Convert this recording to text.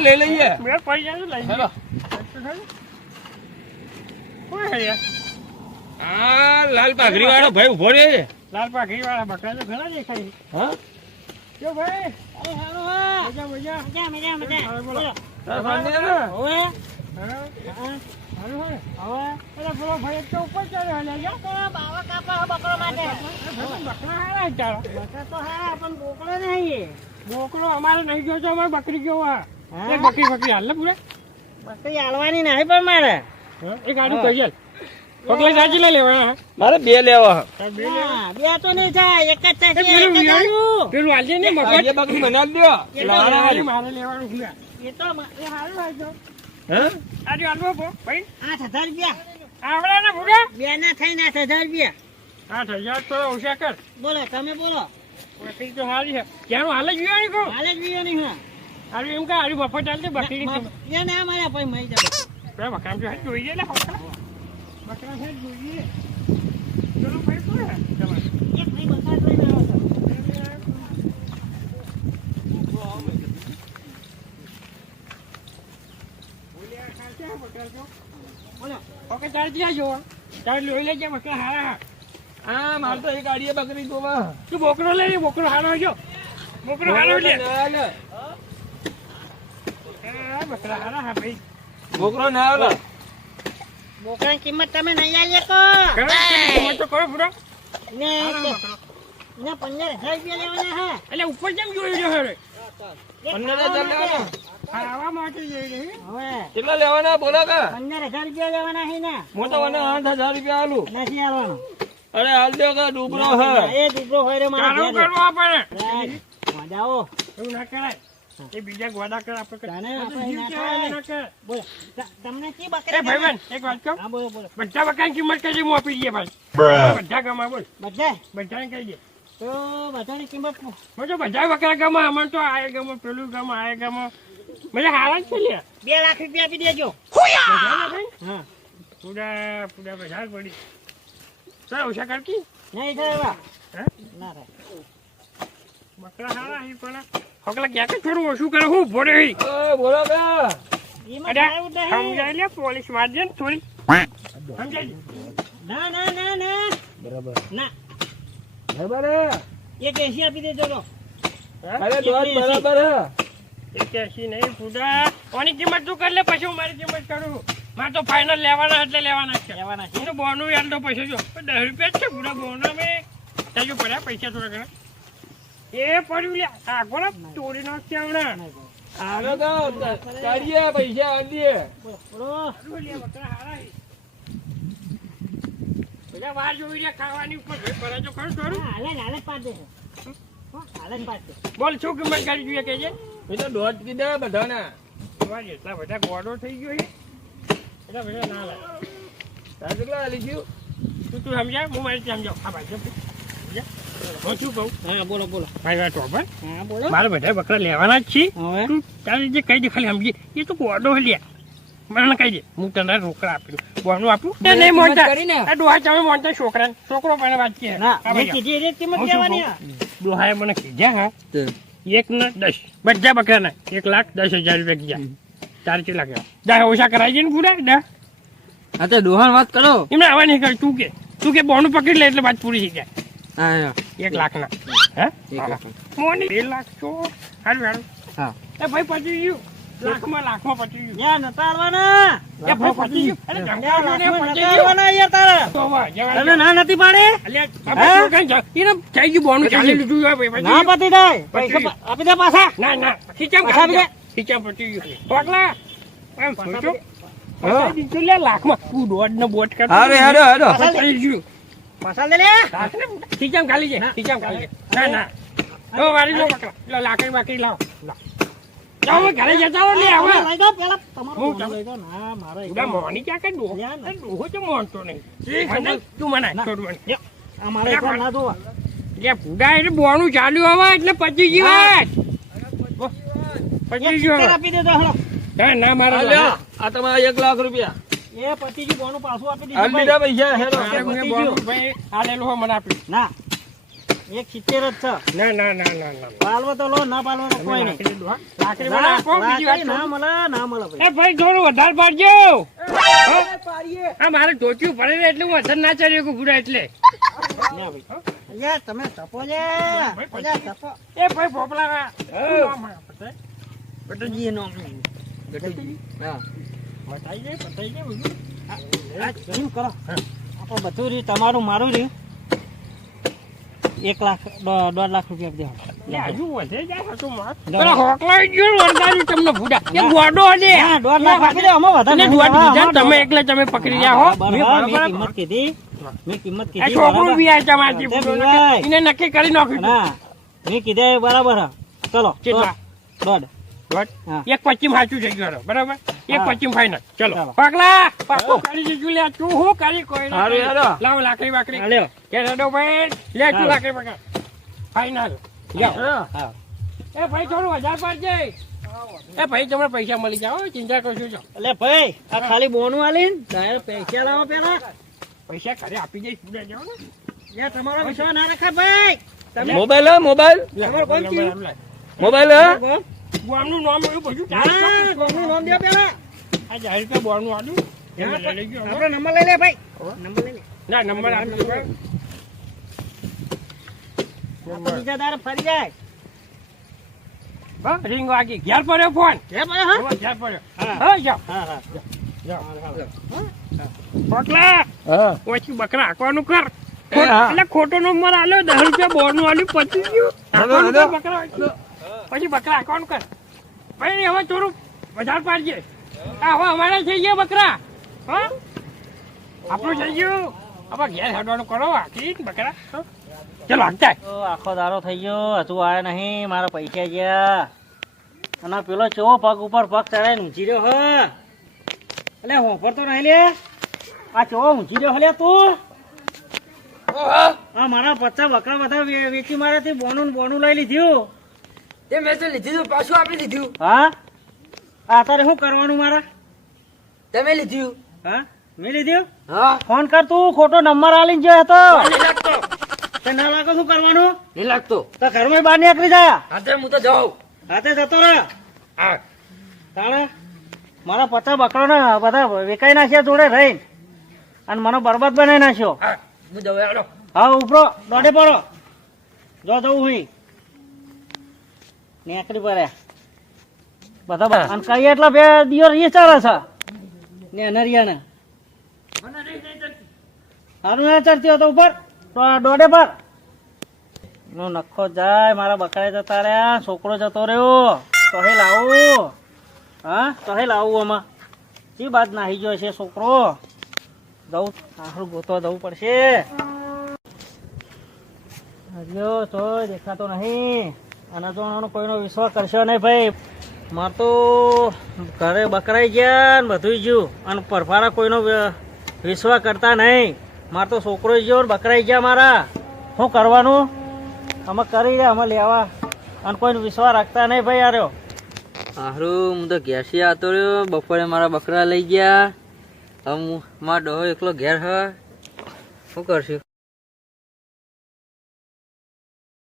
લઈ લઈએ મેં પૈસા તો લઈ હેલો કોઈ હે યાર આ લાલ પાઘડી વાળો ભાઈ ઉભો રે લાલ પાઘડી વાળા બકરા તો ઘણા દેખાય હા જો ભાઈ એ હાલો હા મજા મજા મજા બોલો તાર સાંજે ને હવે હા હારું હે હવે પેલા પેલો ભાઈ તો ઉપર ચડ્યો લે જો તો બાવા કાપા બકરો માટે બકરા હારા ચાલો બકરા તો હા પણ બોકડો નહીં બોકડો અમારે નહીં જોતો અમારે બકરી કેવો હા હા? એક બકરી હાલ ને પૂરે બકરી હાલવાની નહીં પણ મારે એક ગાડી કહી જાય પગલે સાચી લઈ લેવાના મારે બે લેવા હા, બે તો નહીં થાય એક જ થશે પેલું એક જ આલુ. પેલું આજે ને મગજ આજે બકરી બનાવી દો એ તો લારા મારે મારે લેવાનું છે એ તો એ હારું લાગજો હે આજે હાલવો પો ભાઈ 8,000 રૂપિયા આવડા ને પૂરા બે ના થઈને 8,000 રૂપિયા 8,000 તો ઓછા કર બોલો તમે બોલો બકરી તો સારી છે ક્યાંનું હાલ જ જોયા કહું હાલે જ વિયો નહીં હા હારું એમ કે હારું મફત ચાલશે બકરી એ ના માર્યા પછી મરી જાય પેલા બકરા જો હાથ જોઈ જાય બકરા છે જોઈએ ચલો ભાઈ પૂરે તમારે એક ભાઈ બકરા જોઈને આવ્યો છો. બોલો ઓકે તાર ત્યાં જોવા તાર લોહી લેજે બકરા હારા હા મારે તો એક આડીએ બકરી જોવા તું બોકરો લે બોકરો હારો જો બોકરો હારો લે બકરા હારા હા ભાઈ છોકરો ના આવે બોકરાની કિંમત તમે નહીં આલીએ તો તો કરો પૂરો ને 15,000 રૂપિયા લેવાના હા એટલે ઉપર કેમ જોઈ રહ્યો હવે 15,000 લેવાના ખાવા માટે જોઈ રહ્યો હવે કેટલા લેવાના બોલો કે 15,000 રૂપિયા લેવાના છે ને મોટા મને 8,000 રૂપિયા આલું નથી આવવાનું અરે હાલ દો કે ડૂબરો હે એ દુબળો હોય રે મારા ચાલુ ઘેરે. કરવો પડે મજાઓ એવું ના કરાય એ બીજા ગોડા કર આપણે જાણે આપણે જીવ ના કહેવાય, કરાય. ના કરાય. બોલો તમને કી એ બકરી ભાઈબંધ એક વાત કહું હા બોલો બોલો બધા બકાની કિંમત કઈ હું આપી દઈએ ભાઈ બધા ગમા બોલ બધા બધાને કહી દે તો બધાની કિંમત મને તો બધા બકરા ગમા અમને તો આ ગમો પેલું ગમો આ ગમો મને હારા જ છે લે 2 લાખ રૂપિયા આપી દેજો બધાને ભાઈ હા પૂરા પૂરા બધા પડી ચાલ ઓછા કરતી નહીં થાય એવા હે ના થાય બકરા હારા અહીં પણ હકલા ક્યાં કે થોડું ઓછું કરે હું ભોરે હી ઓય બોલો કે એમાં અરે થાય એવું નહીં. સમજાય લે પોલીસ વાજે ને થોડી સમજાય ના ના ના ના બરાબર ના બરાબર હે એક 80 આપી દેજો તો અરે દોત બરાબર હે એક્યાસી નહીં પૂરા કોની કિંમત તું કર લે પછી હું મારી કિંમત કરું મારે તો ફાઇનલ લેવાના એટલે લેવાના છે લેવાના છે હું તો બોનું યાર તો પૈસા જો 10 રૂપિયા જ છે પૂરા બોના મેં તાજો પડ્યા પૈસા થોડા ઘણા એ પડ્યું લે આગો ને તોડી નાખશે હમણાં આનો તો કાઢીએ પૈસા આલીએ બોલો હારું લે બકરા હારા છે. પેલા વાર જોઈ લે ખાવાની ઉપર ભાઈ પડે તો ખરું થોડું હાલે પાડ દેજો હાલે પાડ દે બોલ શું કિંમત કરી જોઈએ કે છે એ તો દોત કીધા બધાના તમારે એટલા બધા ગોડો થઈ ગયો છે એટલા બધા ના લાગે તાર કેટલા આલી ગયું તું સમજાય હું મારી સમજાવ આ ભાઈ સમજા હું શું કહું હા બોલો બોલો ભાઈ વાત ખબર હા બોલો મારે બધા બકરા લેવાના જ છે હવે તું તારી જે કહી દે ખાલી સમજી એ તો ગોડો લ્યા મને કહી દે હું તને રોકડા આપી દઉં બોનું આપું એ નહીં મોનતા આ ડોહા તમે મોનતા છોકરાને છોકરો પણ વાત છે ના આ મેં ભાઈ કીધી એ કિંમત હું શું લેવાની કહું? ડોહાએ મને કીધા હા 1 ના 10 બધા બકરાના 1,10,000 રૂપિયા કીધા તારે કેટલા કહેવા 10 ઓછા કરાવી દે ને પૂરા 10 હા તો ડોહાન વાત કરો એમને આવા નહીં કર તું કે બોનું પકડી લે એટલે વાત પૂરી થઈ જાય હા 1 લાખના હે 1 લાખ મોની 2 લાખ છો હારું હારું હા એ ભાઈ પતી ગયું લાખમાં પતી ગયું યા નતા આલવાના એ ભાઈ પતી ગયું અરે યા જંગલ લાખમાં પતી નતા ગયું આલવાના યાર તારે તો વાહ જવા તમે ના નથી પાડી અલ્યા આપણે શું કાંઈ એને થઈ ગયું બોનું ચાલી લીધું હોય ભાઈ ના પતી પતી જાય પતી પૈસા ગયું. આપી દે પાછા ના ખીચામ પાછા આપી દે. ખીચામ પતી ગયું પગલા એમ પાછા સોચો હા. પતી દીધું લે લાખમાં તું દોઢ ને બોટ કર હારે હારે હારે પતી ગયું પાછા લે લે ખીચામ ખાલી છે ખીચામ ખાલી છે ના ઓ વારી નો પકડા લો લાકડી બાકડી લાવો જાઓ ઘરે જતા હો લે હવે લઈ જાઓ પેલા તમારો હું ફોન લઈ જાઓ ના મારો ઉડા મોની ક્યાં કે ડોહો ડોહો તો મોનતો નહીં મને તું મને છોડ મને આ મારો ફોન ના જોવા લે ભૂડા એટલે બોનું ચાલ્યું હવે એટલે પતી ગયું પતી ગયું હવે. આપી દેજો હળો ના ના મારા આલ્યા આ તમારા 1 લાખ રૂપિયા એ પતિજી બોનું પાછું આપી આલ દીધું દીધા પૈસા હેરો મારે મને બોનું ભાઈ આલેલું હોય મને આપ્યું ના એક 70 જ છે. ના ના ના ના ના પાલવો તો લો, ના પાલવો તો કોઈ નહીં. લાકડી મને આપો, બીજી વાત લાકડી ના કરું. મળે, ના મળે ભાઈ. એ ભાઈ થોડું વધારે પાડજો. આ મારે ટોચું પડે ને એટલે હું વધારે ના ચડ્યો કે ભૂરા એટલે. ના ભાઈ. અલ્યા, તમે તપો લે. અલ્યા, તપો. એ ભાઈ પોપલા પટોજી નો. હા. પતાઈ જાય બધું. આ એમ કરો. આપણે બધું રહ્યું, તમારું મારું રહ્યું. 1 લાખ, 1.5 લાખ રૂપિયા દેવા. લે, હજુ વધે જાય હતું માર. પેલા હોકલાઈ ગયો ને વરદાયું તમને ભૂડા. એ ગોડો હશે. હા, 1.5 લાખ આપી દે. અમે વધારે એને નહીં દોઢ દેવા. દીધા, તમે એકલા તમે પકડી રહ્યા હો. બરાબર, મેં કિંમત કીધી. મેં કિંમત આ કીધી. છોકરું બરાબર. બી આ તમારી તે બીવાય. એને નક્કી કરી નાખ્યું. ના, મેં કીધા એ બરાબર હે. ચલો, કેટલા? 1.5. દોઢ. હા. એક 25 સાચું થઈ ગયું બરાબર. એક હા. 25 ફાઈનલ. ચલો ચાલો. પગલા પાકું કરી દીધું. લે તું હું કરી કોઈ ના હારું, કરી. હારું. લાવ લાકડી બાકડી. હા, લ્યો. કે રેડો ભાઈ લે તું હારું. લાકડી પકડ. ફાઈનલ. જાઓ. હા. એ ભાઈ થોડું વધારે પાડજે. એ ભાઈ તમને પૈસા મળી જાવ, ચિંતા કરશો છો. એટલે ભાઈ, આ ખાલી બોનું આલીન ડાયરેક્ટ પૈસા લાવો પેલા. પૈસા ઘરે આપી દઈશ પૂરા જાવ ને. યા તમારો વિશ્વાસ ના રખાય ભાઈ. તમે મોબાઈલ હે મોબાઈલ તમારું કોણ છે? મોબાઈલ હે કોણ? બોર્ડનું નામ એવું બધું હા, કોણનું નામ દે પેલા. આ 1000 રૂપિયા બોર્ડનું આલ્યું. એમાં લઈ લેજો હવે. આપણો નંબર લઈ લે ભાઈ. નંબર લઈ લે. ના નંબર આપી દો. આ તો બીજા દાડે ફરી જાય. હા રિંગ વાગી. ઘેર પડ્યો ફોન. હે ભાઈ, હા? હવે ઘેર પડ્યો. હા. હા જાઓ. હા, હા. પકલા હા પછી બકરા હાંકવાનું કર. હા. એટલે ખોટો નંબર આલ્યો 10 રૂપિયા બોર્ડનું આલ્યું 25 ગયું. હાંકવાનું કર બકરા. પછી બકરા હાંકવાનું કર. ભાઈ હવે થોડું વધારે પાડજે. આ હવે અમારે થઈ ગયા બકરા. હા આપણું થઈ ગયું. હવે ઘેર હેડવાનું કરો હાંકી બકરા. હા? ચલો હાંકતા. તો આખો દારો થઈ ગયો, હજુ આયા નહીં, મારા પૈસા ગયા. અને પેલો ચેવો પગ ઉપર પગ ચડાઈને ઊંચી રહ્યો હ. એટલે હોફરતો નહીં લે. આ ચેવો ઊંચી રહ્યો હ લે તું. આ મારા 50 બકરા બધા વેચી મારેથી બોનું ને બોનું લઈ લીધું. તે મેં તો લીધું પાછું આપી દીધું હા, આ તારે શું કરવાનું મારા? તમે લીધું હા, મેં લીધું. હા ફોન કર તું, ખોટો નંબર આલીને જોયો હતો. નહીં લાગતો. તે ના લાગે શું કરવાનું? નહીં લાગતો તો ઘરમાં બહાર નીકળી જાય. હાથે હું તો જાઉં હાથે જતો રહે. હા તાણે મારા 50 બકરાને બધા વેકાઈ નાખ્યા જોડે રહીને, અને મને બરબાદ બનાવી નાખ્યો. હા હું જવા હેડો. હા, ઉપરો દોડે પડો. જો જવું હોય નેકડી પડે બધા. અને કઈ એટલા બે દિયો એ ચાલે છે ને નરિયાને સારું ના ચડતી હતો ઉપર તો દોડે પર નો નખો જાય. મારા બકરા જતા રહ્યા, છોકરો જતો રહ્યો. તો હે લાવું. હા, તો હે લાવું. આમાં શી બાદ નાહી ગયો છે છોકરો. જવું આખરું ગોતવા જવું પડશે. હજુ તો દેખાતો નહીં. અને જો કોઈનો વિશ્વાસ કરશો નહીં ભાઈ. મારે તો ઘરે બકરાઈ ગયા ને બધું ગયું, અને પરફારા કોઈનો વિશ્વાસ કરતા નહીં. મારે તો છોકરો ગયો ને બકરાઈ ગયા મારા. શું કરવાનું? અમે કરી રહ્યા, અમે લેવા, અને કોઈનો વિશ્વાસ રાખતા નહીં ભાઈ. આર્યો હારું હું તો ઘેરથી આવતો રહ્યો, બપોરે મારા બકરા લઈ ગયા. હવે હું મારો ડોહો એકલો ઘેર હ શું કરશું?